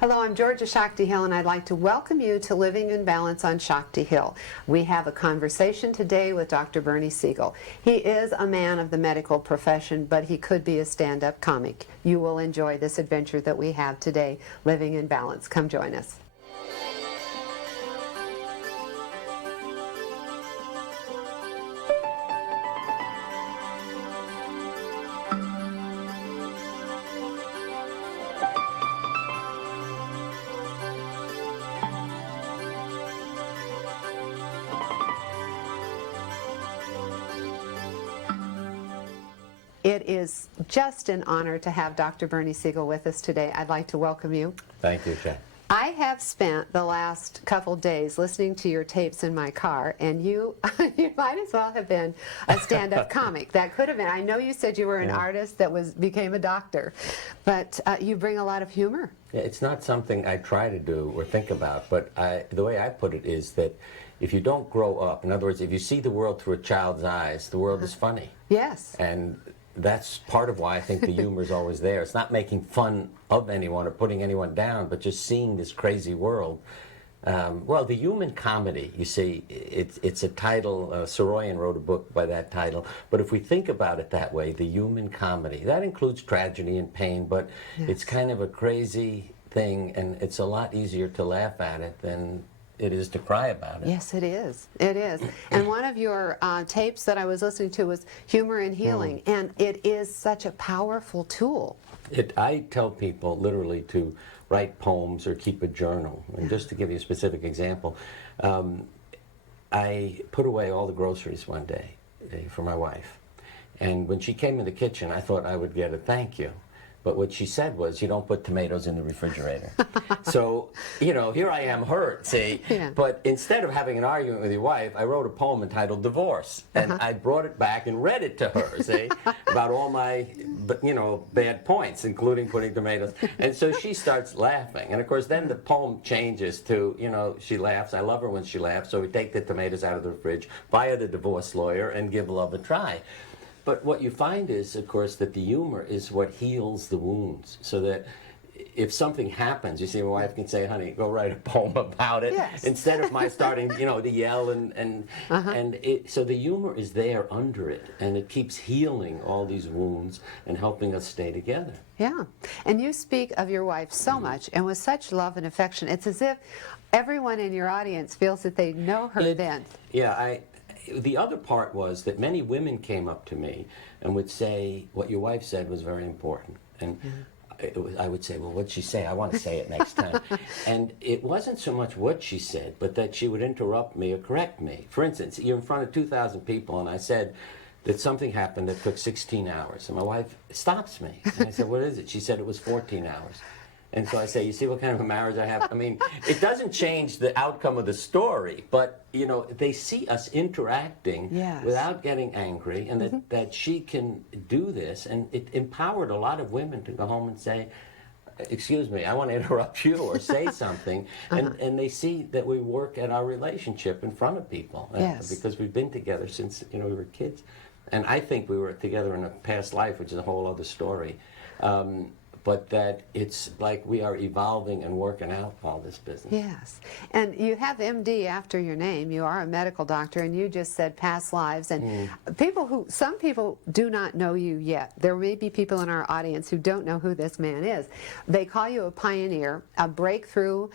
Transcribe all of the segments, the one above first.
Hello, I'm Georgia Shakti-Hill, and I'd like to welcome you to Living in Balance on Shakti-Hill. We have a conversation today with Dr. Bernie Siegel. He is a man of the medical profession, but he could be a stand-up comic. You will enjoy this adventure that we have today, Living in Balance. Come join us. It is just an honor to have Dr. Bernie Siegel with us today. I'd like to welcome you. Thank you, Jack. I have spent the last couple days listening to your tapes in my car, and you might as well have been a stand-up comic. That could have been. I know you said you were an artist that became a doctor, but you bring a lot of humor. Yeah, it's not something I try to do or think about, but the way I put it is that if you don't grow up, in other words, if you see the world through a child's eyes, the world is funny. Yes. And that's part of why I think the humor is always there. It's not making fun of anyone or putting anyone down, but just seeing this crazy world. Well, the human comedy, you see, it's a title, Soroyan wrote a book by that title, but if we think about it that way, the human comedy, that includes tragedy and pain, but it's kind of a crazy thing, and it's a lot easier to laugh at it than it is to cry about it. Yes, it is. It is. And one of your tapes that I was listening to was Humor and Healing, and it is such a powerful tool. I tell people literally to write poems or keep a journal. And just to give you a specific example, I put away all the groceries one day for my wife. And when she came in the kitchen, I thought I would get a thank you. But what she said was, you don't put tomatoes in the refrigerator. So, you know, here I am hurt, see? Yeah. But instead of having an argument with your wife, I wrote a poem entitled Divorce. And I brought it back and read it to her, see? About all my, you know, bad points, including putting tomatoes. And so she starts laughing. And of course, then the poem changes to, you know, she laughs. I love her when she laughs. So we take the tomatoes out of the fridge, fire the divorce lawyer, and give love a try. But what you find is, of course, that the humor is what heals the wounds. So that if something happens, you see, my wife can say, honey, go write a poem about it. Yes. Instead of my starting, you know, to yell. So the humor is there under it. And it keeps healing all these wounds and helping us stay together. Yeah. And you speak of your wife so much and with such love and affection. It's as if everyone in your audience feels that they know her then. Yeah, the other part was that many women came up to me and would say, what your wife said was very important. And I would say, well, what'd she say? I want to say it next time. And it wasn't so much what she said, but that she would interrupt me or correct me. For instance, you're in front of 2,000 people, and I said that something happened that took 16 hours. And my wife stops me. And I said, what is it? She said it was 14 hours. And so I say, you see what kind of a marriage I have? I mean, it doesn't change the outcome of the story, but, you know, they see us interacting without getting angry, and that she can do this. And it empowered a lot of women to go home and say, excuse me, I want to interrupt you or say something. And they see that we work at our relationship in front of people because we've been together since, you know, we were kids. And I think we were together in a past life, which is a whole other story. But that it's like we are evolving and working out all this business. Yes. And you have MD after your name. You are a medical doctor, and you just said past lives. And some people do not know you yet. There may be people in our audience who don't know who this man is. They call you a pioneer, a breakthrough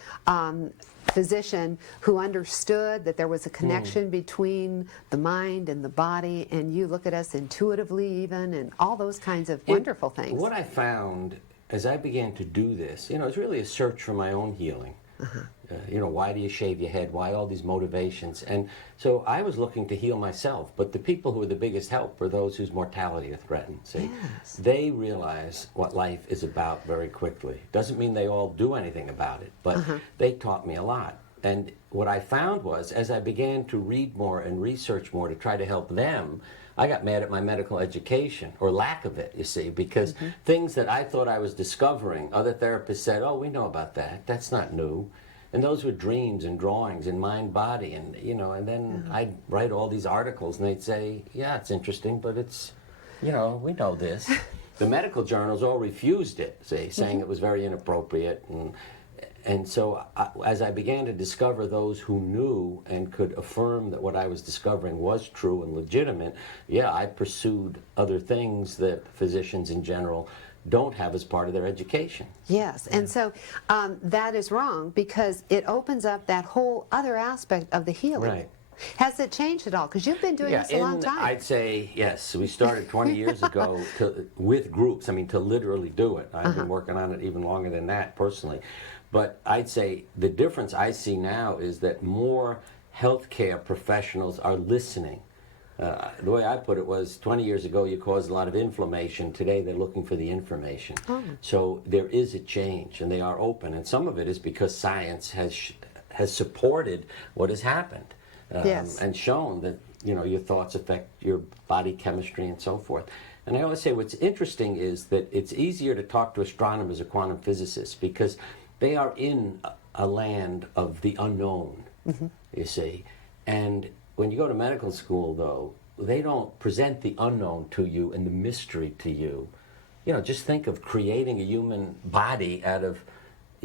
physician who understood that there was a connection between the mind and the body, and you look at us intuitively even, and all those kinds of wonderful things. What I found as I began to do this, you know, it's really a search for my own healing. You know, why do you shave your head? Why all these motivations? And so I was looking to heal myself, but the people who were the biggest help were those whose mortality are threatened. See, they realize what life is about very quickly. Doesn't mean they all do anything about it, but they taught me a lot. And what I found was, as I began to read more and research more to try to help them, I got mad at my medical education, or lack of it, you see, because things that I thought I was discovering, other therapists said, oh, we know about that. That's not new. And those were dreams and drawings and mind, body, and, you know, and then I'd write all these articles, and they'd say, yeah, it's interesting, but it's, you know, we know this. The medical journals all refused it, see, saying it was very inappropriate, And so as I began to discover those who knew and could affirm that what I was discovering was true and legitimate, yeah, I pursued other things that physicians in general don't have as part of their education. Yes, and so that is wrong because it opens up that whole other aspect of the healing. Right. Has it changed at all? Because you've been doing this a long time. I'd say, yes. We started 20 years ago with groups, to literally do it. I've been working on it even longer than that personally. But I'd say the difference I see now is that more healthcare professionals are listening. The way I put it was 20 years ago you caused a lot of inflammation. Today they're looking for the information. So there is a change and they are open. And some of it is because science has supported what has happened. And shown that your thoughts affect your body chemistry and so forth. And I always say what's interesting is that it's easier to talk to astronomers or quantum physicists because they are in a land of the unknown, you see. And when you go to medical school, though, they don't present the unknown to you and the mystery to you. Just think of creating a human body out of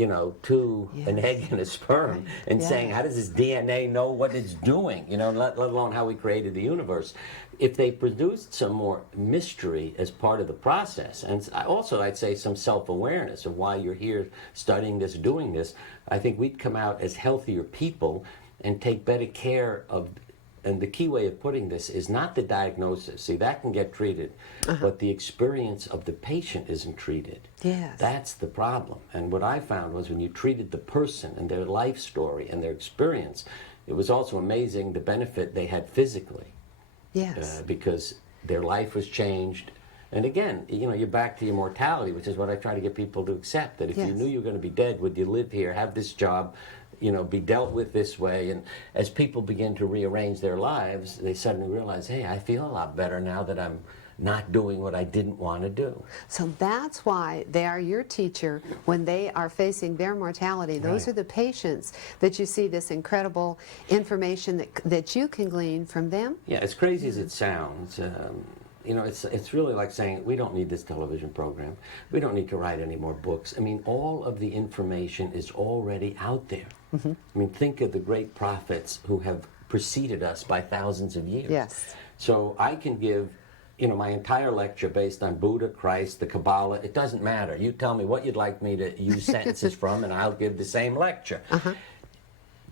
an egg and a sperm, and saying, how does this DNA know what it's doing? Let alone how we created the universe. If they produced some more mystery as part of the process, and also I'd say some self-awareness of why you're here studying this, doing this, I think we'd come out as healthier people and take better care of. And the key way of putting this is not the diagnosis. See, that can get treated, but the experience of the patient isn't treated. Yes. That's the problem. And what I found was when you treated the person and their life story and their experience, it was also amazing the benefit they had physically. Yes. Because their life was changed. And again, you're back to your mortality, which is what I try to get people to accept, that if you knew you were going to be dead, would you live here, have this job, be dealt with this way? And as people begin to rearrange their lives, they suddenly realize, hey, I feel a lot better now that I'm not doing what I didn't want to do. So that's why they are your teacher when they are facing their mortality. Those are the patients that you see this incredible information that you can glean from them. Yeah, as crazy as it sounds, it's really like saying, we don't need this television program. We don't need to write any more books. All of the information is already out there. Think of the great prophets who have preceded us by thousands of years. Yes. So I can give, my entire lecture based on Buddha, Christ, the Kabbalah. It doesn't matter. You tell me what you'd like me to use sentences from, and I'll give the same lecture.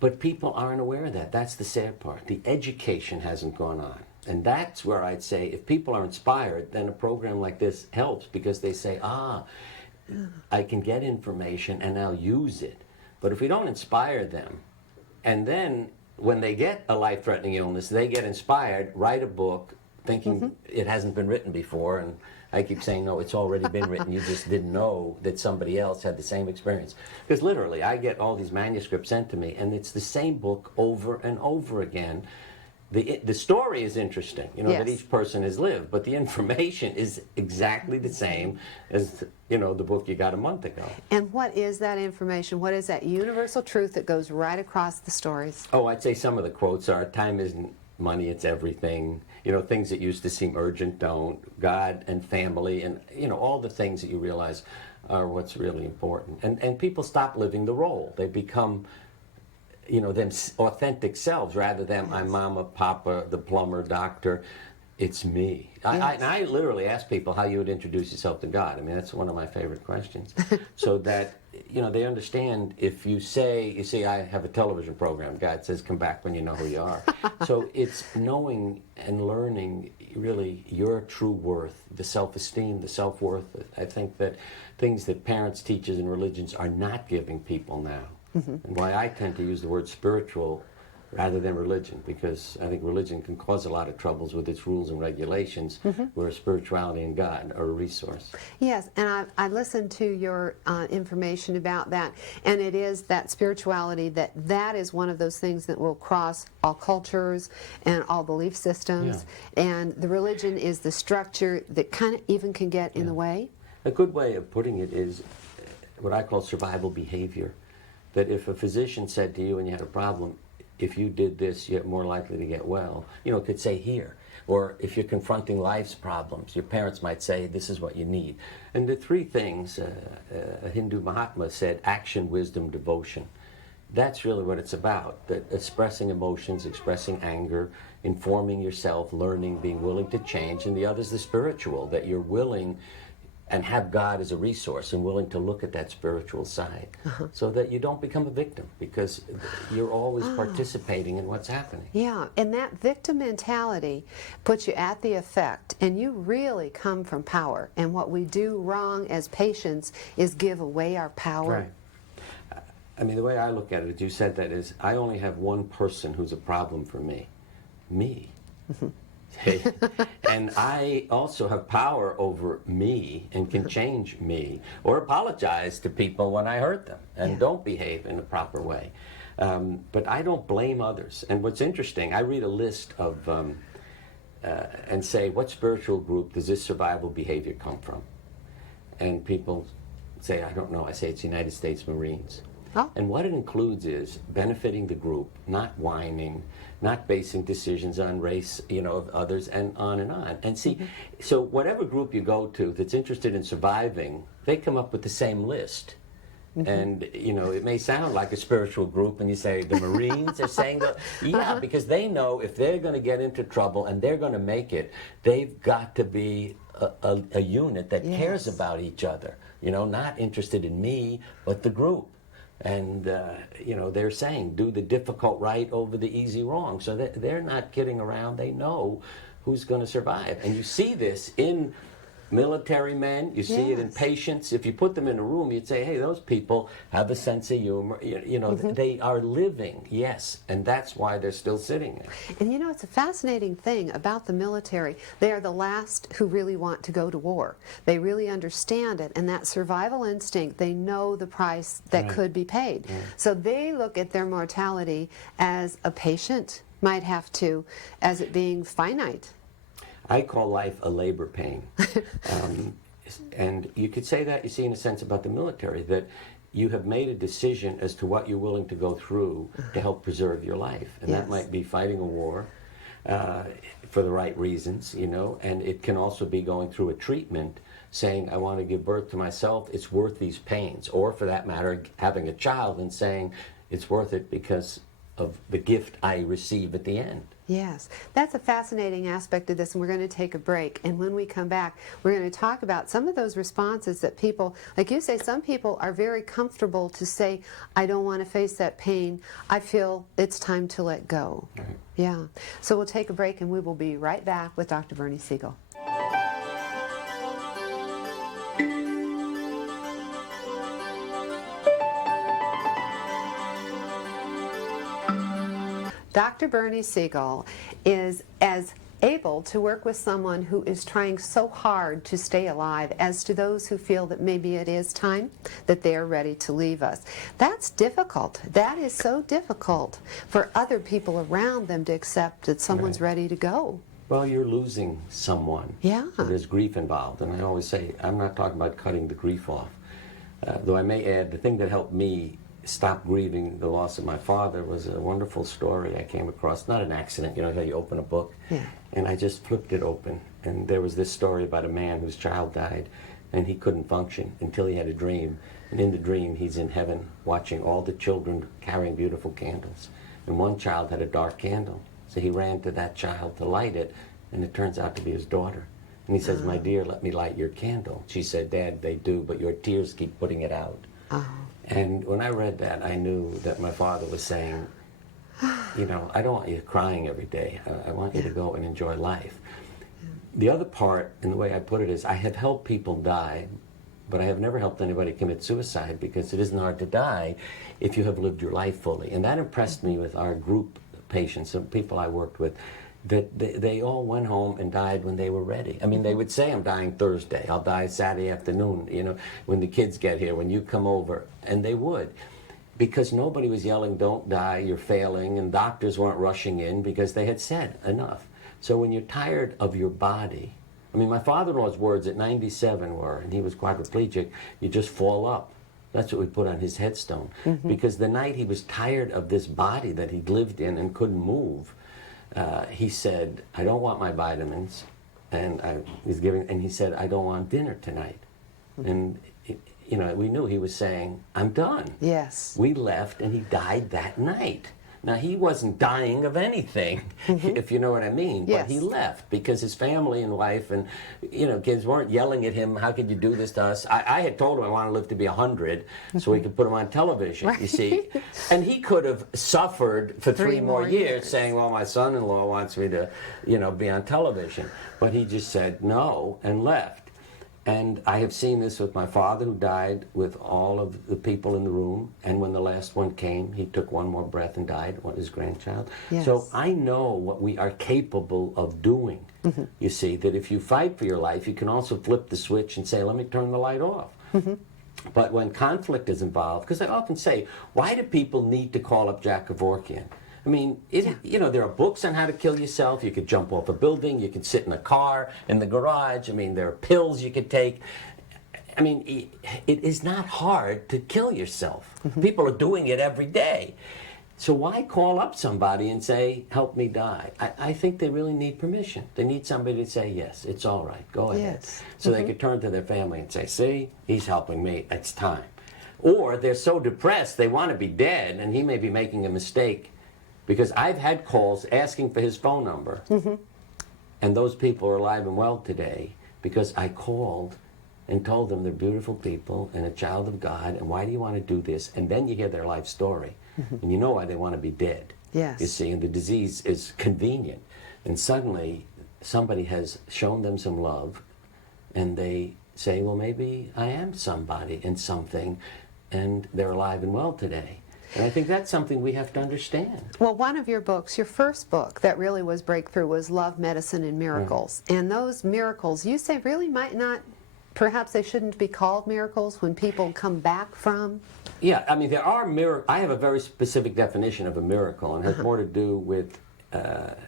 But people aren't aware of that. That's the sad part. The education hasn't gone on. And that's where I'd say if people are inspired, then a program like this helps because they say, I can get information and I'll use it. But if we don't inspire them, and then when they get a life-threatening illness, they get inspired, write a book thinking it hasn't been written before, and I keep saying, no, it's already been written. You just didn't know that somebody else had the same experience. Because literally, I get all these manuscripts sent to me, and it's the same book over and over again. The story is interesting, that each person has lived, but the information is exactly the same as, the book you got a month ago. And what is that information? What is that universal truth that goes right across the stories? Oh, I'd say some of the quotes are, time isn't money, it's everything. Things that used to seem urgent don't. God and family and, all the things that you realize are what's really important. And people stop living the role. They become them authentic selves rather than I'm mama, papa, the plumber, doctor. It's me. Yes. I literally ask people how you would introduce yourself to God. That's one of my favorite questions. So that, they understand if you say, I have a television program, God says, come back when you know who you are. So it's knowing and learning really your true worth, the self-esteem, the self-worth. I think that things that parents, teachers, and religions are not giving people now. And why I tend to use the word spiritual rather than religion, because I think religion can cause a lot of troubles with its rules and regulations, whereas spirituality and God are a resource. Yes, and I listened to your information about that, and it is that spirituality, that is one of those things that will cross all cultures and all belief systems, and the religion is the structure that kind of even can get in the way. A good way of putting it is what I call survival behavior. That if a physician said to you when you had a problem, if you did this, you're more likely to get well, it could say here. Or if you're confronting life's problems, your parents might say, this is what you need. And the three things, a Hindu Mahatma said, action, wisdom, devotion. That's really what it's about, that expressing emotions, expressing anger, informing yourself, learning, being willing to change. And the other is the spiritual, that you're willing and have God as a resource and willing to look at that spiritual side so that you don't become a victim, because you're always participating in what's happening. Yeah, and that victim mentality puts you at the effect, and you really come from power. And what we do wrong as patients is give away our power. Right. I mean, the way I look at it, as you said that, is I only have one person who's a problem for me. Me. And I also have power over me and can change me or apologize to people when I hurt them and don't behave in a proper way. But I don't blame others. And what's interesting, I read a list of and say, what spiritual group does this survival behavior come from? And people say, I don't know. I say it's United States Marines. Oh. And what it includes is benefiting the group, not whining, not basing decisions on race, of others, and on and on. And see, so whatever group you go to that's interested in surviving, they come up with the same list. And, it may sound like a spiritual group, and you say, the Marines are saying that. Yeah, because they know if they're going to get into trouble and they're going to make it, they've got to be a unit that cares about each other, not interested in me, but the group. And, they're saying, do the difficult right over the easy wrong. So they're not kidding around. They know who's going to survive. And you see this in military men. You see it in patients. If you put them in a room, you'd say, hey, those people have a sense of humor. They are living, yes. And that's why they're still sitting there. And it's a fascinating thing about the military. They are the last who really want to go to war. They really understand it. And that survival instinct, they know the price that could be paid. So they look at their mortality as a patient might have to, as it being finite. I call life a labor pain. And you could say that, you see, in a sense about the military, that you have made a decision as to what you're willing to go through to help preserve your life. And that might be fighting a war for the right reasons, and it can also be going through a treatment saying, I want to give birth to myself, it's worth these pains. Or for that matter, having a child and saying, it's worth it because of the gift I receive at the end. Yes, that's a fascinating aspect of this, and we're going to take a break. And when we come back, we're going to talk about some of those responses that people, like you say, some people are very comfortable to say, I don't want to face that pain. I feel it's time to let go. Right. Yeah. So we'll take a break, and we will be right back with Dr. Bernie Siegel. Dr. Bernie Siegel is as able to work with someone who is trying so hard to stay alive as to those who feel that maybe it is time that they are ready to leave us. That's difficult. That is so difficult for other people around them to accept that someone's ready to go. Well, you're losing someone. Yeah. There's grief involved. And I always say, I'm not talking about cutting the grief off. Though I may add, the thing that helped me stop grieving the loss of my father was a wonderful story I came across. Not an accident, how you open a book. And I just flipped it open. And there was this story about a man whose child died, and he couldn't function until he had a dream. And in the dream, he's in heaven watching all the children carrying beautiful candles. And one child had a dark candle. So he ran to that child to light it, and it turns out to be his daughter. And he says, my dear, let me light your candle. She said, Dad, they do, but your tears keep putting it out. And when I read that, I knew that my father was saying, I don't want you crying every day. I want you to go and enjoy life. The other part, and the way I put it is, I have helped people die, but I have never helped anybody commit suicide, because it isn't hard to die if you have lived your life fully. And that impressed me with our group patients, some people I worked with, that they all went home and died when they were ready. I mean, they would say, I'm dying Thursday, I'll die Saturday afternoon, when the kids get here, when you come over, and they would. Because nobody was yelling, don't die, you're failing, and doctors weren't rushing in because they had said enough. So when you're tired of your body, I mean, my father-in-law's words at 97 were, and he was quadriplegic, you just fall up. That's what we put on his headstone. Because the night he was tired of this body that he'd lived in and couldn't move, he said, I don't want my vitamins. And he said, I don't want dinner tonight. And, you know, we knew he was saying, I'm done. Yes. We left, and he died that night. Now, he wasn't dying of anything, if you know what I mean, Yes. but he left because his family and wife and, you know, kids weren't yelling at him, how could you do this to us? I had told him I want to live to be 100 so we could put him on television, you see. And he could have suffered for three more years saying, well, my son-in-law wants me to, you know, be on television. But he just said no and left. And I have seen this with my father, who died with all of the people in the room. And when the last one came, he took one more breath and died, his grandchild. Yes. So I know what we are capable of doing. You see, that if you fight for your life, you can also flip the switch and say, let me turn the light off. But when conflict is involved, because I often say, why do people need to call up Jack Kevorkian? I mean, you know, there are books on how to kill yourself. You could jump off a building. You could sit in a car in the garage. I mean, there are pills you could take. I mean, it is not hard to kill yourself. People are doing it every day. So why call up somebody and say, help me die? I think they really need permission. They need somebody to say, yes, it's all right, go ahead. Yes. So they could turn to their family and say, see, he's helping me, it's time. Or they're so depressed, they want to be dead, and he may be making a mistake. Because I've had calls asking for his phone number, and those people are alive and well today because I called and told them they're beautiful people and a child of God, and why do you want to do this? And then you hear their life story, and you know why they want to be dead. Yes. You see, and the disease is convenient. And suddenly somebody has shown them some love, and they say, well, maybe I am somebody and something, and they're alive and well today. And I think that's something we have to understand. Well, one of your books, your first book that really was breakthrough, was Love, Medicine, and Miracles. And those miracles, you say, really might not, perhaps they shouldn't be called miracles when people come back from? Yeah, I mean, there are miracles. I have a very specific definition of a miracle, and it has more to do with,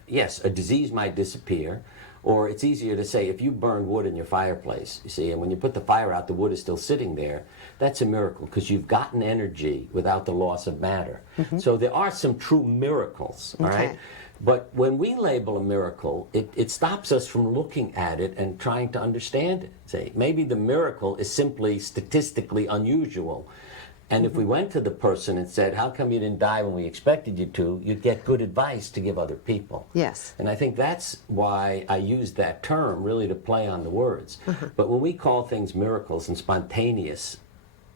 yes, a disease might disappear, or it's easier to say if you burn wood in your fireplace, you see, and when you put the fire out, the wood is still sitting there. That's a miracle because you've gotten energy without the loss of matter. So there are some true miracles, all right? But when we label a miracle, it stops us from looking at it and trying to understand it. Say, maybe the miracle is simply statistically unusual. And if we went to the person and said, how come you didn't die when we expected you to, you'd get good advice to give other people. Yes. And I think that's why I use that term, really to play on the words. But when we call things miracles and spontaneous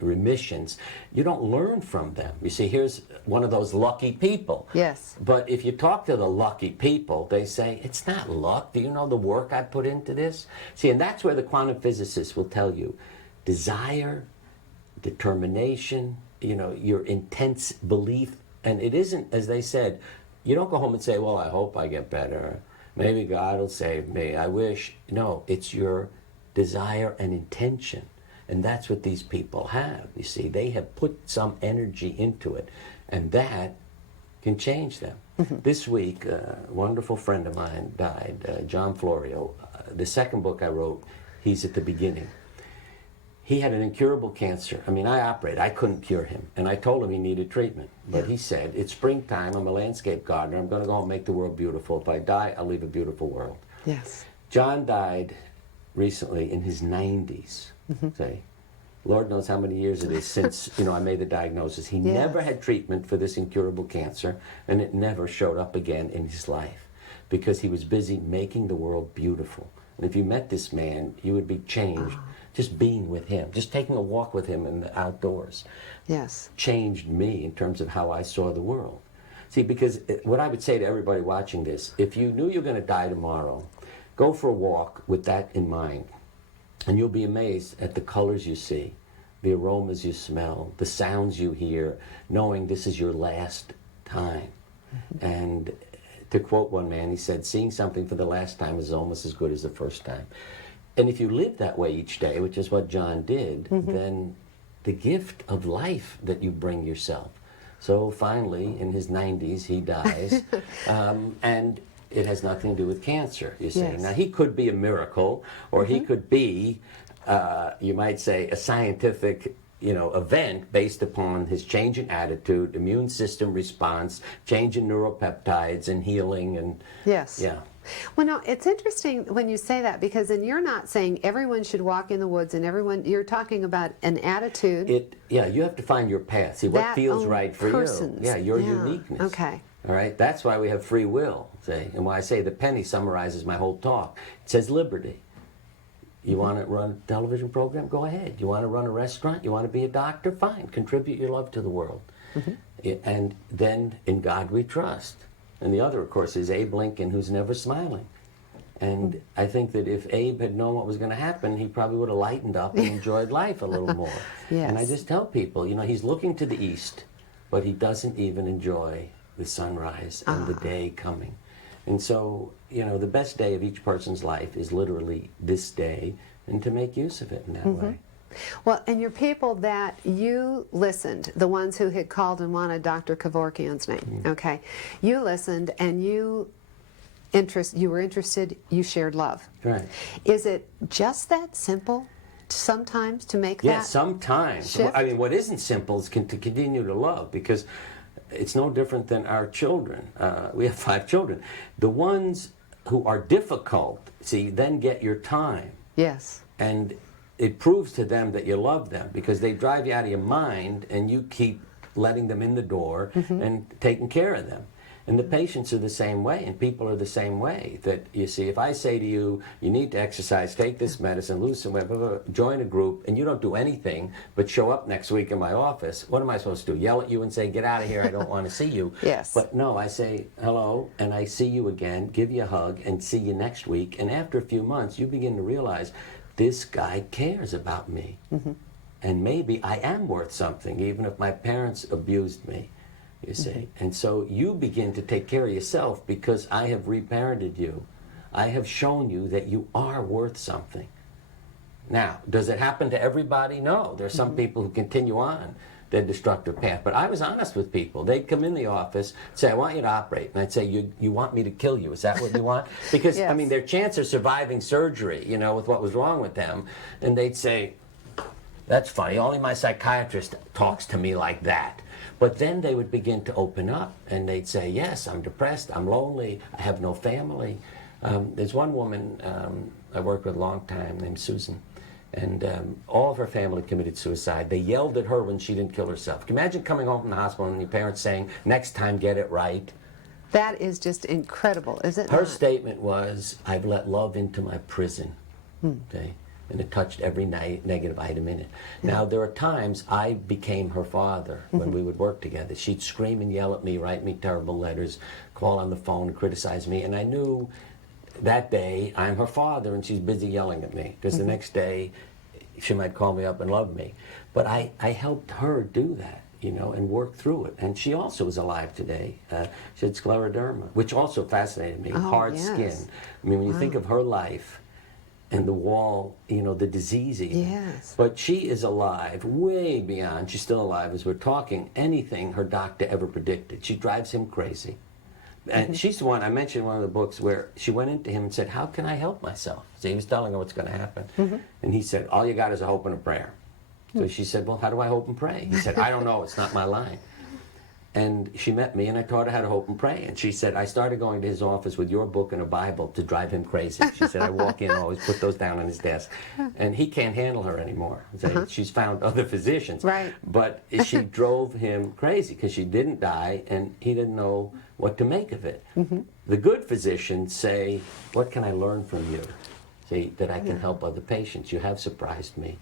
remissions, you don't learn from them. You see, here's one of those lucky people. Yes. But if you talk to the lucky people, they say, it's not luck. Do you know the work I put into this? See, and that's where the quantum physicists will tell you, desire, determination, you know, your intense belief. And it isn't, as they said, you don't go home and say, well, I hope I get better. Maybe God will save me. I wish. No, it's your desire and intention. And that's what these people have. You see, they have put some energy into it. And that can change them. This week, a wonderful friend of mine died, John Florio. The second book I wrote, he's at the beginning. He had an incurable cancer. I mean, I operated. I couldn't cure him. And I told him he needed treatment. But he said, it's springtime. I'm a landscape gardener. I'm going to go and make the world beautiful. If I die, I'll leave a beautiful world. Yes. John died recently in his 90s. Say, Lord knows how many years it is since, you know, I made the diagnosis. He never had treatment for this incurable cancer, and it never showed up again in his life because he was busy making the world beautiful. And if you met this man, you would be changed. Just being with him, just taking a walk with him in the outdoors, changed me in terms of how I saw the world. See, because what I would say to everybody watching this, if you knew you're going to die tomorrow, go for a walk with that in mind, and you'll be amazed at the colors you see, the aromas you smell, the sounds you hear, knowing this is your last time. And to quote one man, he said, seeing something for the last time is almost as good as the first time. And if you live that way each day, which is what John did, then the gift of life that you bring yourself. So finally, in his 90s, he dies, and it has nothing to do with cancer, you see. Now, he could be a miracle, or he could be, you might say, a scientific event based upon his change in attitude, immune system response, change in neuropeptides, and healing, and Yes. yeah. Well, no, it's interesting when you say that, because then you're not saying everyone should walk in the woods and everyone, you're talking about an attitude. You have to find your path. See what That feels own right for person's. you. Yeah, your Yeah. uniqueness. Okay. All right, that's why we have free will. See, and why I say the penny summarizes my whole talk. It says liberty. You want to run a television program? Go ahead. You want to run a restaurant? You want to be a doctor? Fine. Contribute your love to the world. And then in God we trust. And the other, of course, is Abe Lincoln, who's never smiling. And I think that if Abe had known what was going to happen, he probably would have lightened up and enjoyed life a little more. Yes. And I just tell people, he's looking to the east, but he doesn't even enjoy the sunrise and the day coming. And so, the best day of each person's life is literally this day, and to make use of it in that way. Well, and your people that you listened, the ones who had called and wanted Dr. Kevorkian's name, okay, you listened and you were interested, you shared love. Right. Is it just that simple sometimes to make Yeah, that sometimes. shift? I mean, what isn't simple is to continue to love, because it's no different than our children. We have 5 children. The ones who are difficult, see, then get your time. Yes. And it proves to them that you love them, because they drive you out of your mind and you keep letting them in the door and taking care of them. And the patients are the same way, and people are the same way. That, you see, if I say to you, you need to exercise, take this medicine, lose some weight, blah, blah, blah, join a group, and you don't do anything but show up next week in my office, what am I supposed to do? Yell at you and say, get out of here, I don't want to see you. Yes. But no, I say, hello, and I see you again, give you a hug, and see you next week. And after a few months, you begin to realize, this guy cares about me. And maybe I am worth something, even if my parents abused me. You see, and so you begin to take care of yourself, because I have reparented you. I have shown you that you are worth something. Now, does it happen to everybody? No. There's some people who continue on their destructive path. But I was honest with people. They'd come in the office, say, I want you to operate. And I'd say, you want me to kill you? Is that what you want? Because, Yes. I mean, their chance of surviving surgery, with what was wrong with them, and they'd say, that's funny. Only my psychiatrist talks to me like that. But then they would begin to open up, and they'd say, yes, I'm depressed, I'm lonely, I have no family. There's one woman I worked with a long time named Susan, and all of her family committed suicide. They yelled at her when she didn't kill herself. Can you imagine coming home from the hospital and your parents saying, next time get it right? That is just incredible, is it Her not? statement was, I've let love into my prison. Okay? And it touched every negative item in it. Now, there are times I became her father when we would work together. She'd scream and yell at me, write me terrible letters, call on the phone, criticize me, and I knew that day I'm her father and she's busy yelling at me, because the next day she might call me up and love me. But I helped her do that, and work through it. And she also is alive today. She had scleroderma, which also fascinated me, hard yes. skin. I mean, when you think of her life, and the wall, the disease even. Yes. But she is alive, way beyond, she's still alive as we're talking, anything her doctor ever predicted. She drives him crazy. And she's the one, I mentioned in one of the books, where she went into him and said, how can I help myself? So he was telling her what's going to happen. And he said, all you got is a hope and a prayer. So she said, well, how do I hope and pray? He said, I don't know, it's not my line. And she met me, and I taught her how to hope and pray. And she said, I started going to his office with your book and a Bible to drive him crazy. She said, I walk in and always put those down on his desk. And he can't handle her anymore. She's found other physicians. Right. But she drove him crazy, because she didn't die, and he didn't know what to make of it. The good physicians say, what can I learn from you? See, that I can help other patients. You have surprised me.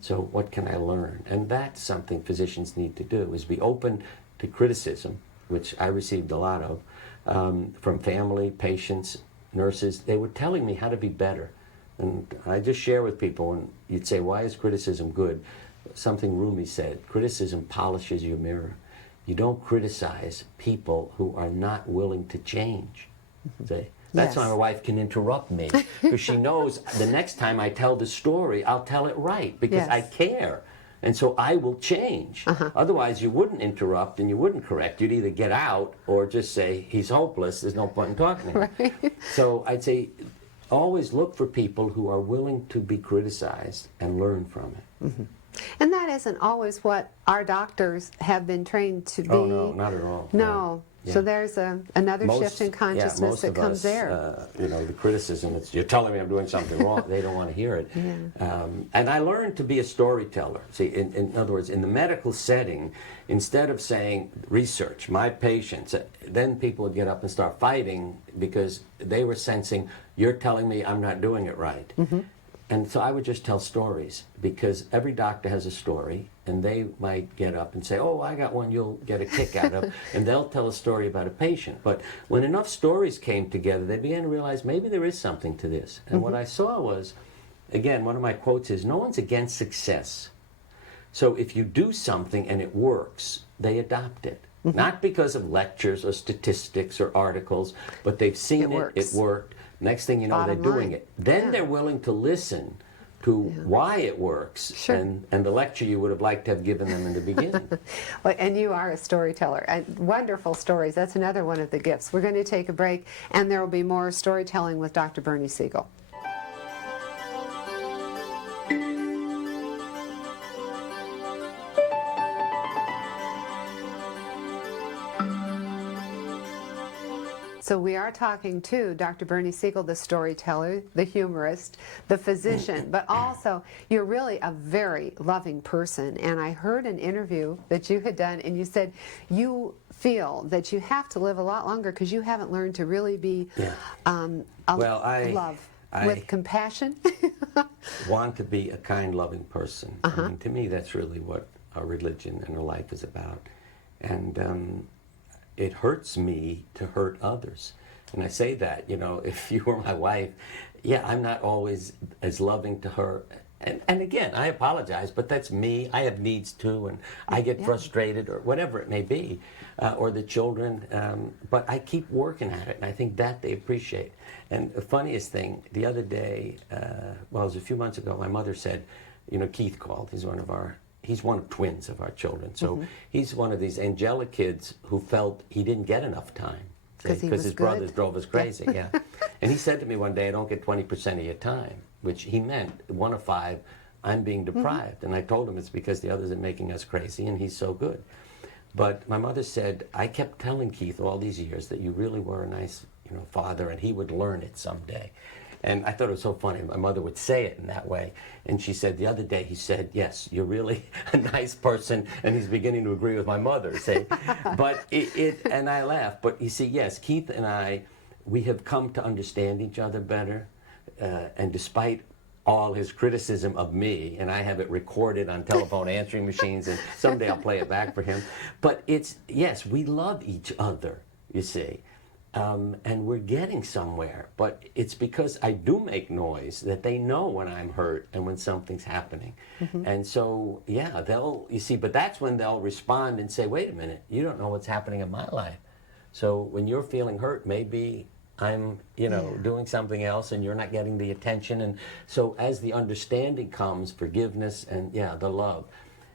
So what can I learn? And that's something physicians need to do, is be open to criticism, which I received a lot of, from family, patients, nurses. They were telling me how to be better. And I just share with people, and you'd say, why is criticism good? Something Rumi said, criticism polishes your mirror. You don't criticize people who are not willing to change. See? That's Yes. why my wife can interrupt me, because she knows the next time I tell the story, I'll tell it right, because Yes. I care. And so I will change. Otherwise, you wouldn't interrupt and you wouldn't correct. You'd either get out or just say, he's hopeless, there's no point in talking to him. Right. So I'd say, always look for people who are willing to be criticized and learn from it. And that isn't always what our doctors have been trained to be. Oh, no, not at all. No. Yeah. So there's another shift in consciousness that comes there. You know, the criticism, it's, you're telling me I'm doing something wrong. They don't want to hear it. Yeah. And I learned to be a storyteller. See, in other words, in the medical setting, instead of saying research, my patients, then people would get up and start fighting because they were sensing, you're telling me I'm not doing it right. Mm-hmm. And so I would just tell stories, because every doctor has a story, and they might get up and say, oh, I got one you'll get a kick out of, and they'll tell a story about a patient. But when enough stories came together, they began to realize maybe there is something to this. And what I saw was, again, one of my quotes is, no one's against success. So if you do something and it works, they adopt it. Not because of lectures or statistics or articles, but they've seen it worked. Next thing you know, they're doing it. Then they're willing to listen to why it works, and the lecture you would have liked to have given them in the beginning. Well, and you are a storyteller, and wonderful stories. That's another one of the gifts. We're going to take a break, and there will be more storytelling with Dr. Bernie Siegel. So we are talking to Dr. Bernie Siegel, the storyteller, the humorist, the physician, but also you're really a very loving person. And I heard an interview that you had done, and you said you feel that you have to live a lot longer because you haven't learned to really be love with compassion. Want to be a kind, loving person. I mean, to me, that's really what our religion and our life is about. And it hurts me to hurt others. And I say that, you know, if you were my wife, I'm not always as loving to her. And again, I apologize, but that's me. I have needs too, and I get frustrated, or whatever it may be, or the children. But I keep working at it, and I think that they appreciate. And the funniest thing, the other day, it was a few months ago, my mother said, you know, Keith called. He's one of twins of our children. So he's one of these angelic kids who felt he didn't get enough time. Because his brothers drove us crazy, And he said to me one day, I don't get 20% of your time, which he meant 1 of 5, I'm being deprived. And I told him it's because the others are making us crazy and he's so good. But my mother said, I kept telling Keith all these years that you really were a nice, you know, father, and he would learn it someday. And I thought it was so funny. My mother would say it in that way. And she said, the other day, he said, yes, you're really a nice person. And he's beginning to agree with my mother, see? But and I laugh. But you see, yes, Keith and I, we have come to understand each other better. And despite all his criticism of me, and I have it recorded on telephone answering machines, and someday I'll play it back for him. But yes, we love each other, you see. And we're getting somewhere, but it's because I do make noise that they know when I'm hurt and when something's happening. And so, you see, but that's when they'll respond and say, wait a minute, you don't know what's happening in my life. So when you're feeling hurt, maybe I'm, doing something else and you're not getting the attention. And so as the understanding comes, forgiveness and, the love.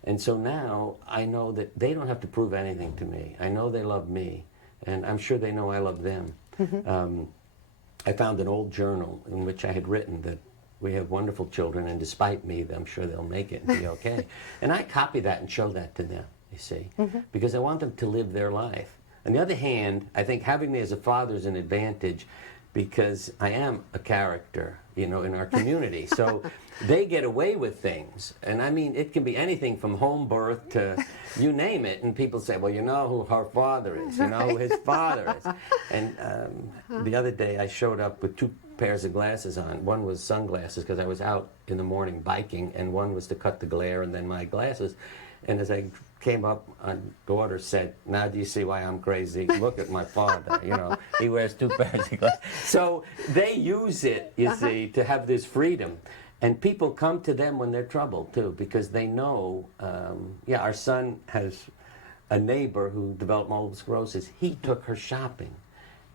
And so now I know that they don't have to prove anything to me. I know they love me. And I'm sure they know I love them. I found an old journal in which I had written that we have wonderful children, and despite me, I'm sure they'll make it and be okay. And I copy that and show that to them, you see, because I want them to live their life. On the other hand, I think having me as a father is an advantage because I am a character, in our community. So they get away with things. And I mean, it can be anything from home birth to you name it. And people say, well, you know who her father is, you know who his father is. And the other day I showed up with 2 pairs of glasses on. One was sunglasses because I was out in the morning biking, and one was to cut the glare, and then my glasses. And as I came up, my daughter said, now do you see why I'm crazy? Look at my father, he wears 2 pairs of glasses. So they use it, you see, to have this freedom. And people come to them when they're troubled, too, because they know, our son has a neighbor who developed multiple sclerosis. He took her shopping,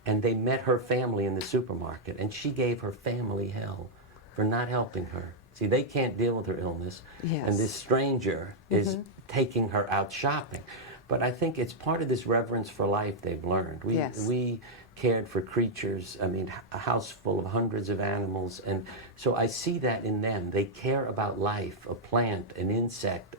and they met her family in the supermarket, and she gave her family hell for not helping her. See, they can't deal with her illness, and this stranger is taking her out shopping. But I think it's part of this reverence for life they've learned. We cared for creatures. I mean, a house full of hundreds of animals. And so I see that in them. They care about life, a plant, an insect,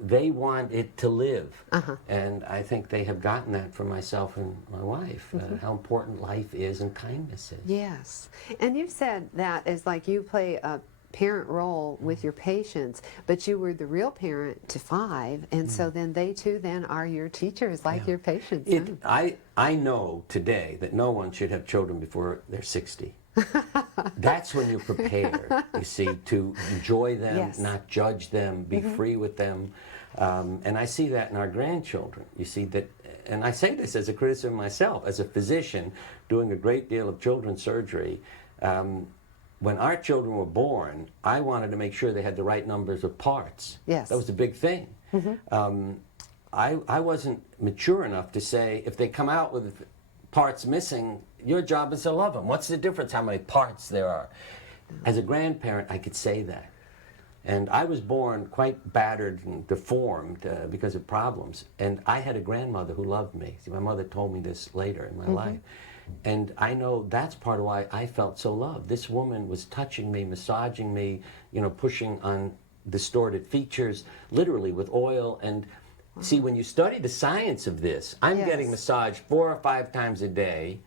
they want it to live. And I think they have gotten that from myself and my wife, how important life is and kindness is. Yes. And you've said that is like you play a parent role with your patients, but you were the real parent to 5, and so then they too then are your teachers like your patients. I know today that no one should have children before they're 60. That's when you're prepared, you see, to enjoy them, not judge them, be free with them. And I see that in our grandchildren. You see that, and I say this as a criticism myself, as a physician doing a great deal of children's surgery. When our children were born, I wanted to make sure they had the right numbers of parts. Yes. That was the big thing. I wasn't mature enough to say, if they come out with parts missing, your job is to love them. What's the difference how many parts there are? As a grandparent, I could say that. And I was born quite battered and deformed because of problems. And I had a grandmother who loved me. See, my mother told me this later in my life. And I know that's part of why I felt so loved. This woman was touching me, massaging me, you know, pushing on distorted features, literally with oil. And see, when you study the science of this, I'm getting massaged 4 or 5 times a day.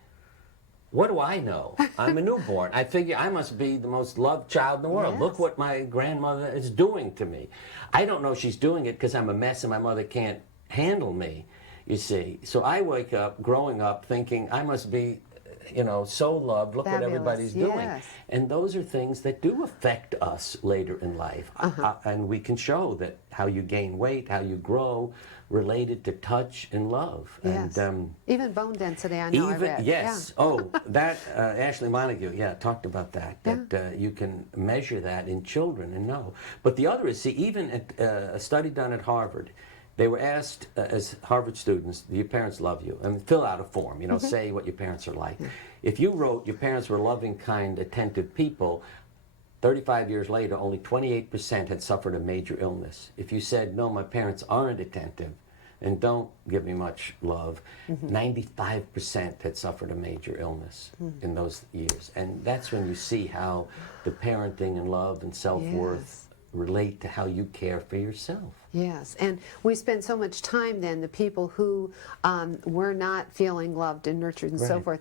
What do I know? I'm a newborn. I figure I must be the most loved child in the world. Look what my grandmother is doing to me. I don't know she's doing it because I'm a mess and my mother can't handle me, you see. So I wake up, growing up, thinking I must be, you know, so loved. Look what everybody's doing. And those are things that do affect us later in life. And we can show that how you gain weight, how you grow, related to touch and love. And even bone density, I know I read. Yes. Oh, that, Ashley Montague, talked about that, that you can measure that in children and know. But the other is, see, even at a study done at Harvard, they were asked, as Harvard students, do your parents love you? And fill out a form, you know, say what your parents are like. If you wrote your parents were loving, kind, attentive people, 35 years later, only 28% had suffered a major illness. If you said, no, my parents aren't attentive and don't give me much love, 95% had suffered a major illness in those years. And that's when you see how the parenting and love and self-worth relate to how you care for yourself. Yes, and we spend so much time then, the people who were not feeling loved and nurtured and so forth,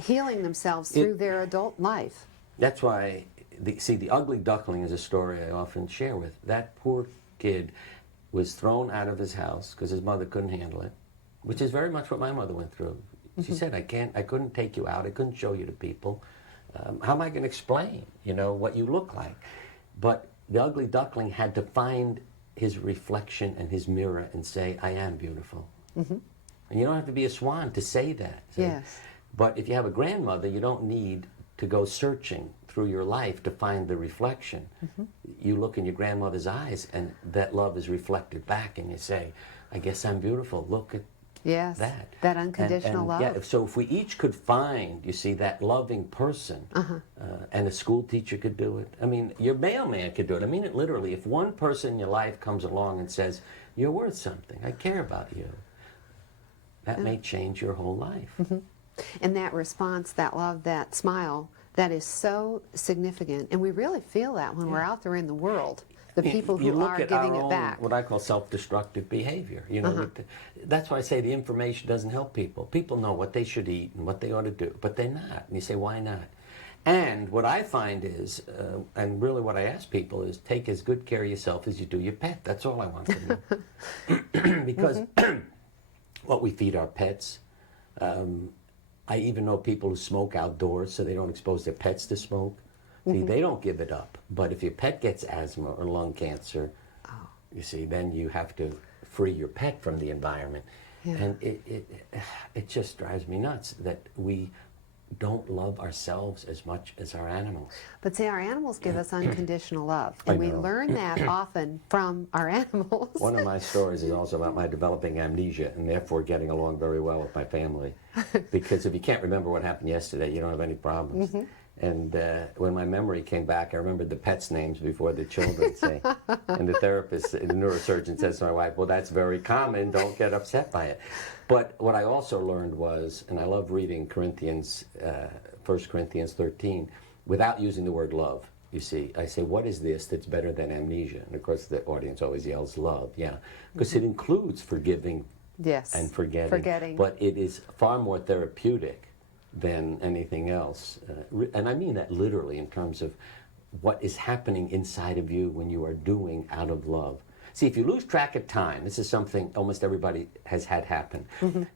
healing themselves through their adult life. That's why, see, the Ugly Duckling is a story I often share with. That poor kid was thrown out of his house because his mother couldn't handle it, which is very much what my mother went through. She said, I couldn't take you out, I couldn't show you to people. How am I going to explain, you know, what you look like? But the Ugly Duckling had to find his reflection and his mirror and say, I am beautiful. And you don't have to be a swan to say that. See? But if you have a grandmother, you don't need to go searching through your life to find the reflection. You look in your grandmother's eyes and that love is reflected back and you say, I guess I'm beautiful. Look at that unconditional love. Yeah, so if we each could find, you see, that loving person, and a school teacher could do it. I mean, your mailman could do it. I mean it literally. If one person in your life comes along and says, you're worth something, I care about you, that may change your whole life. And that response, that love, that smile, that is so significant. And we really feel that when we're out there in the world. The people who are giving it back. What I call self-destructive behavior. You know, that's why I say the information doesn't help people. People know what they should eat and what they ought to do, but they're not. And you say, why not? And what I find is, and really what I ask people is, take as good care of yourself as you do your pet. That's all I want from you. Because what we feed our pets, I even know people who smoke outdoors so they don't expose their pets to smoke. See, they don't give it up. But if your pet gets asthma or lung cancer, you see, then you have to free your pet from the environment. And it just drives me nuts that we don't love ourselves as much as our animals. But see, our animals give us unconditional love. And we learn that often from our animals. One of my stories is also about my developing amnesia and therefore getting along very well with my family. Because if you can't remember what happened yesterday, you don't have any problems. And when my memory came back, I remembered the pets' names before the children say. And the therapist, the neurosurgeon says to my wife, well, that's very common, don't get upset by it. But what I also learned was, and I love reading 1 Corinthians 13, without using the word love. You see, I say, what is this that's better than amnesia? And of course the audience always yells love, yeah. Because it includes forgiving and forgetting. But it is far more therapeutic than anything else. And I mean that literally in terms of what is happening inside of you when you are doing out of love. See, if you lose track of time, this is something almost everybody has had happen.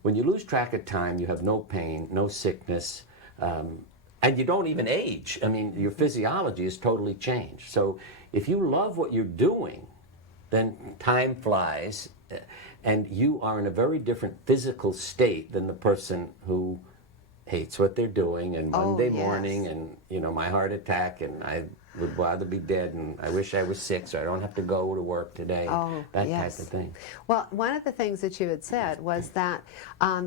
When you lose track of time, you have no pain, no sickness, and you don't even age. I mean, your physiology is totally changed. So if you love what you're doing, then time flies, and you are in a very different physical state than the person who hates what they're doing, and Monday morning, and you know, my heart attack, and I would rather be dead, and I wish I was sick so I don't have to go to work today. That type of thing. Well, one of the things that you had said was that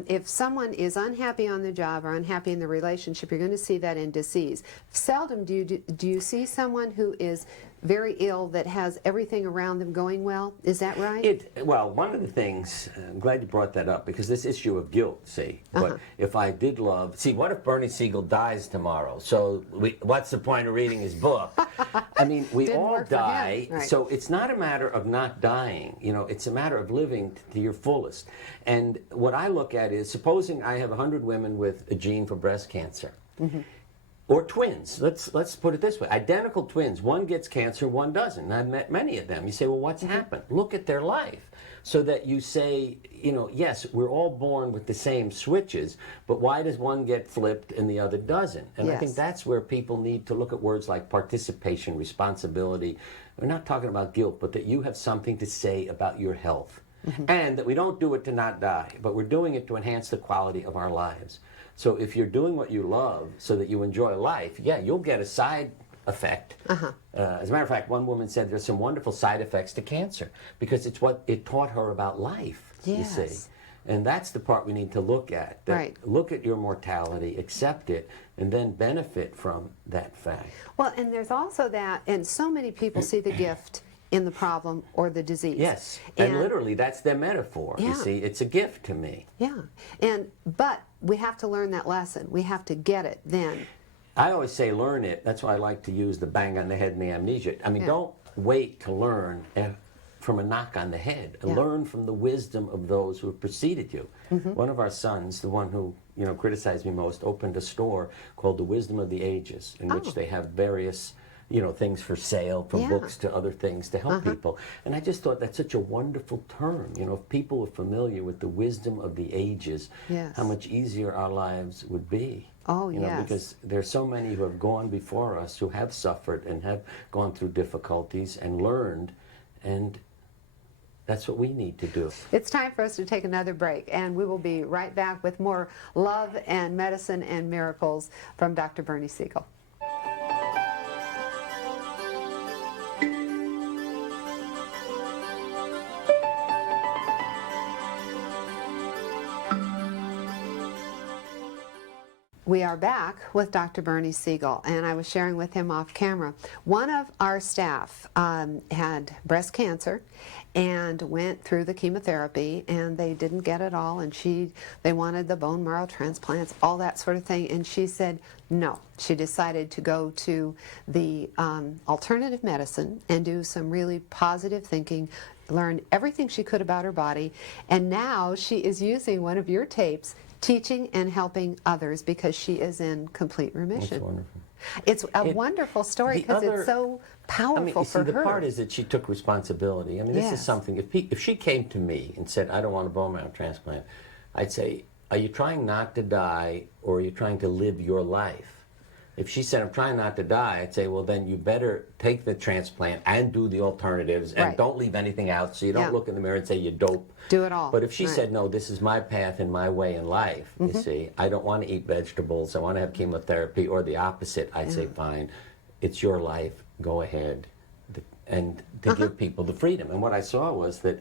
if someone is unhappy on the job or unhappy in the relationship, you're going to see that in disease. Seldom do you see someone who is very ill that has everything around them going well. Is that right? Well, one of the things, I'm glad you brought that up, because this issue of guilt, see, but if I did love, see, what if Bernie Siegel dies tomorrow? So what's the point of reading his book? I mean, we all die, so it's not a matter of not dying, you know, it's a matter of living to your fullest. And what I look at is, supposing I have 100 women with a gene for breast cancer. Or twins, let's put it this way, identical twins, one gets cancer, one doesn't. And I've met many of them. You say, well, what's happened? Look at their life. So that you say, you know, yes, we're all born with the same switches, but why does one get flipped and the other doesn't? And I think that's where people need to look at words like participation, responsibility. We're not talking about guilt, but that you have something to say about your health. And that we don't do it to not die, but we're doing it to enhance the quality of our lives. So if you're doing what you love so that you enjoy life, yeah, you'll get a side effect. As a matter of fact, one woman said there's some wonderful side effects to cancer because it's what it taught her about life, you see. And that's the part we need to look at. Look at your mortality, accept it, and then benefit from that fact. Well, and there's also that, and so many people see the gift in the problem or the disease. Yes, and literally that's their metaphor. You see, it's a gift to me. But we have to learn that lesson. We have to get it then. I always say learn it. That's why I like to use the bang on the head and the amnesia. I mean, don't wait to learn from a knock on the head. Learn from the wisdom of those who have preceded you. One of our sons, the one who criticized me most, opened a store called The Wisdom of the Ages, in which they have various things for sale, from books to other things to help people. And I just thought that's such a wonderful term. If people are familiar with the wisdom of the ages, how much easier our lives would be. Because there's so many who have gone before us who have suffered and have gone through difficulties and learned, and that's what we need to do. It's time for us to take another break, and we will be right back with more love and medicine and miracles from Dr. Bernie Siegel. We are back with Dr. Bernie Siegel, and I was sharing with him off camera. One of our staff had breast cancer and went through the chemotherapy, and they didn't get it all, and they wanted the bone marrow transplants, all that sort of thing, and she said no. She decided to go to the alternative medicine and do some really positive thinking, learn everything she could about her body, and now she is using one of your tapes teaching and helping others because she is in complete remission. That's wonderful. It's a wonderful story because it's so powerful for her. The part is that she took responsibility. I mean, this is something, if she came to me and said, I don't want a bone marrow transplant, I'd say, are you trying not to die or are you trying to live your life? If she said, I'm trying not to die, I'd say, well, then you better take the transplant and do the alternatives and don't leave anything out so you don't look in the mirror and say you dope. Do it all. But if she said, no, this is my path and my way in life, you see, I don't want to eat vegetables, I want to have chemotherapy, or the opposite, I'd say, fine, it's your life, go ahead, and to give people the freedom. And what I saw was that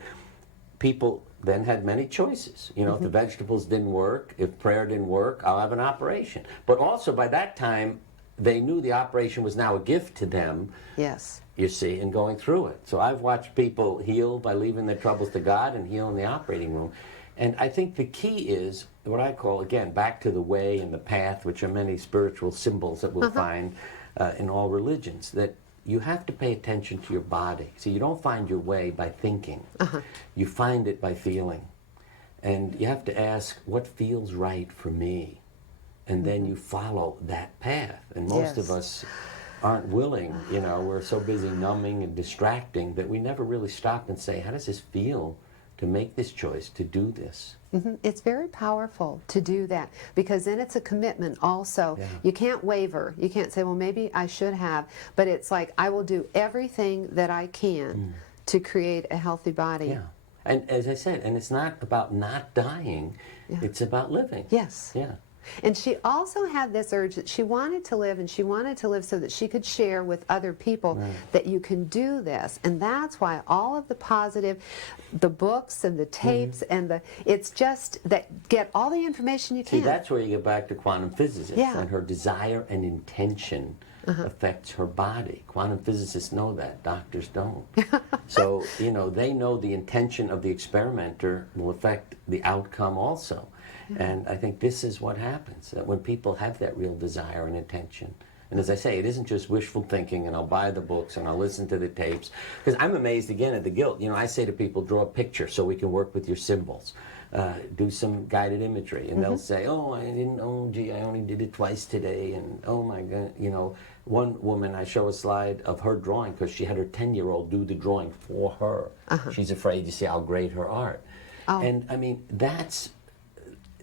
people then had many choices. If the vegetables didn't work, if prayer didn't work, I'll have an operation. But also by that time, they knew the operation was now a gift to them. Yes. You see, and going through it. So I've watched people heal by leaving their troubles to God and heal in the operating room. And I think the key is what I call, again, back to the way and the path, which are many spiritual symbols that we'll find in all religions, that you have to pay attention to your body. See, you don't find your way by thinking. You find it by feeling. And you have to ask, what feels right for me? And then you follow that path. And most of us aren't willing, you know, we're so busy numbing and distracting that we never really stop and say, how does this feel to make this choice, to do this? It's very powerful to do that, because then it's a commitment also. You can't waver. You can't say, well, maybe I should have, but it's like, I will do everything that I can to create a healthy body. Yeah. And as I said, and it's not about not dying, it's about living. Yes. Yeah. And she also had this urge that she wanted to live, and she wanted to live so that she could share with other people that you can do this. And that's why all of the positive, the books and the tapes and the, it's just that get all the information you can. See, that's where you get back to quantum physics and her desire and intention affects her body. Quantum physicists know that, doctors don't. So, you know, they know the intention of the experimenter will affect the outcome also. And I think this is what happens, that when people have that real desire and intention. And as I say, it isn't just wishful thinking and I'll buy the books and I'll listen to the tapes. Because I'm amazed again at the guilt. You know, I say to people, draw a picture so we can work with your symbols. Do some guided imagery. And they'll say, oh, I didn't, oh, gee, I only did it twice today. And oh my God, you know, one woman, I show a slide of her drawing because she had her 10-year-old do the drawing for her. She's afraid, you see, I'll grade her art. And I mean, that's,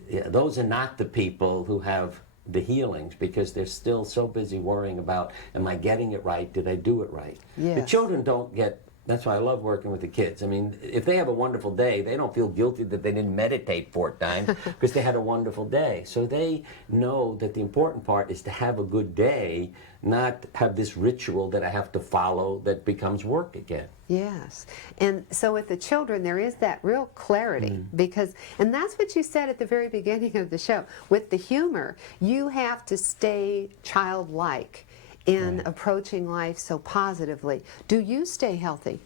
yeah, those are not the people who have the healings, because they're still so busy worrying about, am I getting it right? Did I do it right? The children don't get, that's why I love working with the kids. I mean, if they have a wonderful day, they don't feel guilty that they didn't meditate 4 times because they had a wonderful day. So they know that the important part is to have a good day, not have this ritual that I have to follow that becomes work again. Yes. And so with the children, there is that real clarity because, and that's what you said at the very beginning of the show, with the humor, you have to stay childlike in approaching life so positively. Do you stay healthy?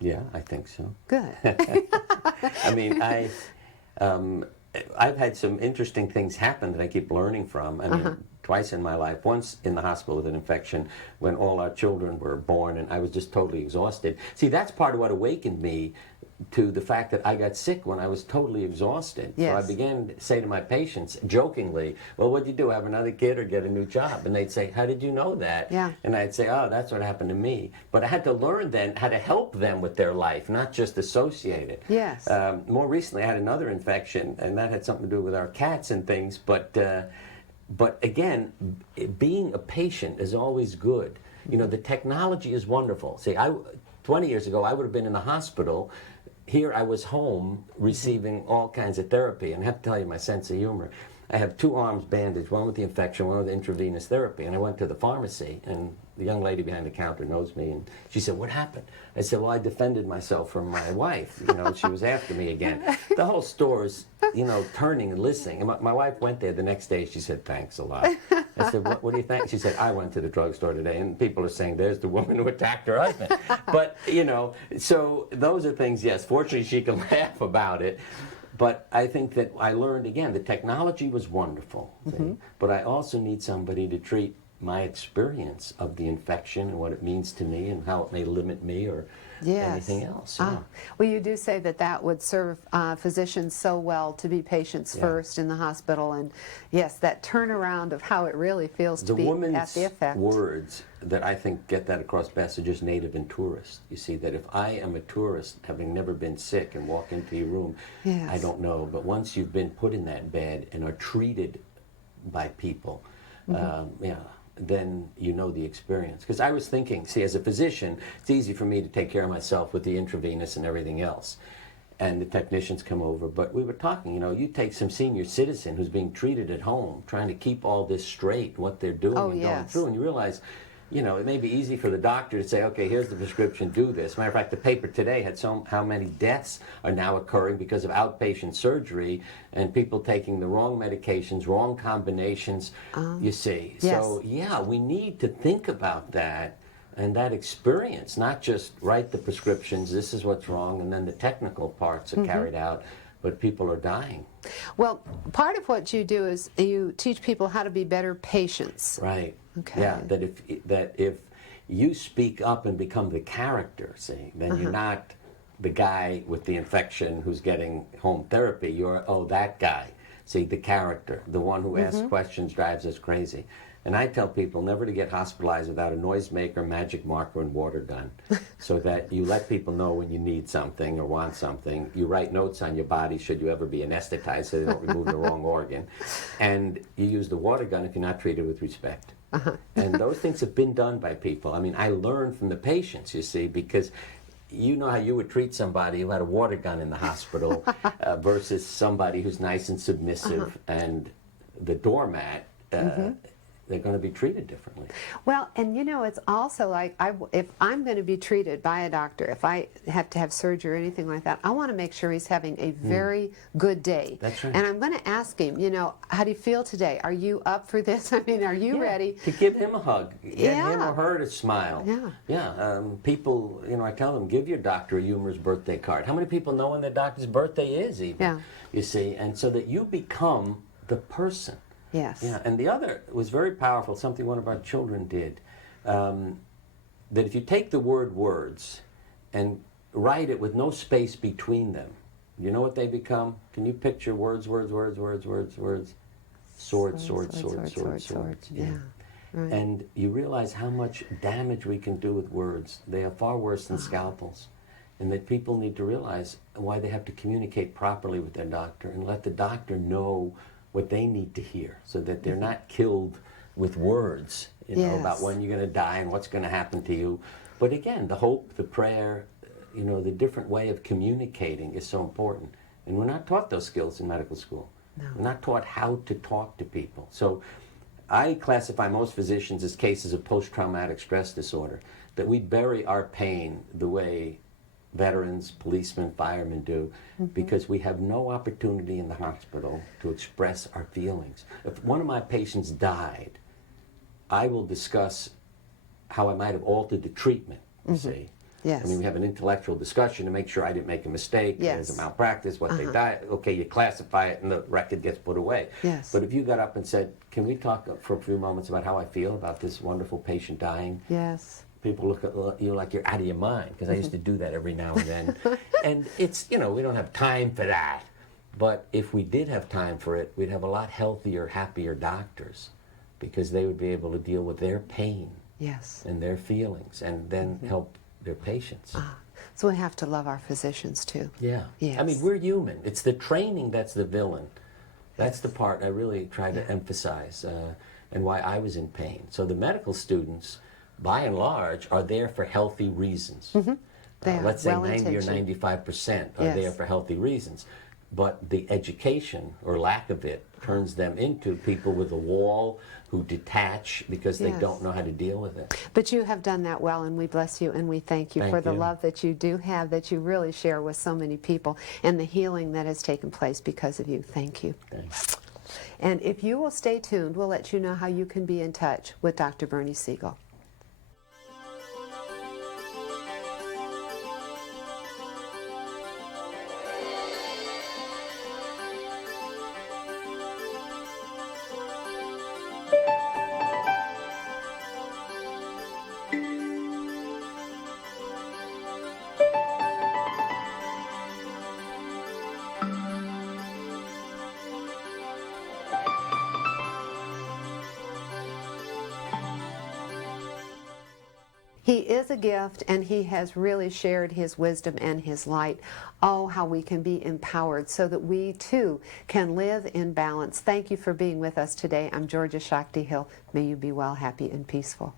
Yeah, I think so. Good. I mean, I've had some interesting things happen that I keep learning from. I mean, twice in my life. Once in the hospital with an infection when all our children were born and I was just totally exhausted. See, that's part of what awakened me to the fact that I got sick when I was totally exhausted. So I began to say to my patients, jokingly, well, what'd you do, have another kid or get a new job? And they'd say, how did you know that? And I'd say, oh, that's what happened to me. But I had to learn then how to help them with their life, not just associate it. More recently, I had another infection, and that had something to do with our cats and things. But again, being a patient is always good. You know, the technology is wonderful. See, 20 years ago, I would have been in the hospital. Here I was home receiving all kinds of therapy. And I have to tell you my sense of humor. I have 2 arms bandaged, one with the infection, one with intravenous therapy. And I went to the pharmacy, and the young lady behind the counter knows me, and she said, what happened? I said, well, I defended myself from my wife. You know, she was after me again. The whole store is, you know, turning and listening. And my wife went there the next day. She said, thanks a lot. I said, what do you think? She said, I went to the drugstore today, and people are saying, there's the woman who attacked her husband. But, you know, so those are things, yes, fortunately she can laugh about it. But I think that I learned, again, the technology was wonderful, but I also need somebody to treat my experience of the infection and what it means to me and how it may limit me or anything else. Well, you do say that that would serve physicians so well to be patients first in the hospital, and yes, that turnaround of how it really feels to be at the effect. The woman's words that I think get that across best are just native and tourist. You see, that if I am a tourist, having never been sick, and walk into your room, I don't know, but once you've been put in that bed and are treated by people, then you know the experience. Because I was thinking, see, as a physician, it's easy for me to take care of myself with the intravenous and everything else. And the technicians come over. But we were talking, you know, you take some senior citizen who's being treated at home, trying to keep all this straight, what they're doing and going through, and you realize you know, it may be easy for the doctor to say, okay, here's the prescription, do this. Matter of fact, the paper today had how many deaths are now occurring because of outpatient surgery and people taking the wrong medications, wrong combinations, you see. Yes. So, yeah, we need to think about that and that experience, not just write the prescriptions, this is what's wrong, and then the technical parts are carried out, but people are dying. Well, part of what you do is you teach people how to be better patients. Right. Okay. Yeah, that if you speak up and become the character, see, then you're not the guy with the infection who's getting home therapy. You're, oh, that guy. See, the character, the one who asks questions, drives us crazy. And I tell people never to get hospitalized without a noisemaker, magic marker, and water gun, so that you let people know when you need something or want something. You write notes on your body should you ever be anesthetized so they don't remove the wrong organ. And you use the water gun if you're not treated with respect. And those things have been done by people. I mean, I learned from the patients, you see, because you know how you would treat somebody who had a water gun in the hospital versus somebody who's nice and submissive and the doormat. They're going to be treated differently. Well, and you know, it's also like, if I'm going to be treated by a doctor, if I have to have surgery or anything like that, I want to make sure he's having a very good day. That's right. And I'm going to ask him, you know, how do you feel today? Are you up for this? I mean, are you ready? To give him a hug, get him or her to smile. Yeah. Yeah. People, you know, I tell them, give your doctor a humorous birthday card. How many people know when their doctor's birthday is even? Yeah. You see, and so that you become the person. Yes. Yeah, and the other was very powerful, something one of our children did, that if you take the word words and write it with no space between them, you know what they become? Can you picture words, words, words, words, words, words? Swords, swords, swords, swords, swords. Yeah. Right. And you realize how much damage we can do with words. They are far worse than scalpels. And that people need to realize why they have to communicate properly with their doctor and let the doctor know what they need to hear, so that they're not killed with words, you know, about when you're going to die and what's going to happen to you. But again, the hope, the prayer, you know, the different way of communicating is so important. And we're not taught those skills in medical school. No. We're not taught how to talk to people. So I classify most physicians as cases of post-traumatic stress disorder, that we bury our pain the way veterans, policemen, firemen do, because we have no opportunity in the hospital to express our feelings. If one of my patients died, I will discuss how I might have altered the treatment, you see. Yes. I mean, we have an intellectual discussion to make sure I didn't make a mistake, there's a malpractice, what they died. Okay, you classify it and the record gets put away. Yes. But if you got up and said, can we talk for a few moments about how I feel about this wonderful patient dying? Yes. People look at you like you're out of your mind, because I used to do that every now and then. And it's, you know, we don't have time for that. But if we did have time for it, we'd have a lot healthier, happier doctors, because they would be able to deal with their pain and their feelings and then help their patients. So we have to love our physicians too. Yeah. Yes. I mean, we're human. It's the training that's the villain. That's the part I really try to emphasize, and why I was in pain. So the medical students, by and large, are there for healthy reasons. Let's say 90 or 95% are there for healthy reasons. But the education, or lack of it, turns them into people with a wall who detach because they don't know how to deal with it. But you have done that well, and we bless you and we thank you for the love that you do have, that you really share with so many people, and the healing that has taken place because of you. Thank you. Thanks. And if you will stay tuned, we'll let you know how you can be in touch with Dr. Bernie Siegel. He is a gift, and he has really shared his wisdom and his light. Oh, how we can be empowered so that we too can live in balance. Thank you for being with us today. I'm Georgia Shakti-Hill. May you be well, happy, and peaceful.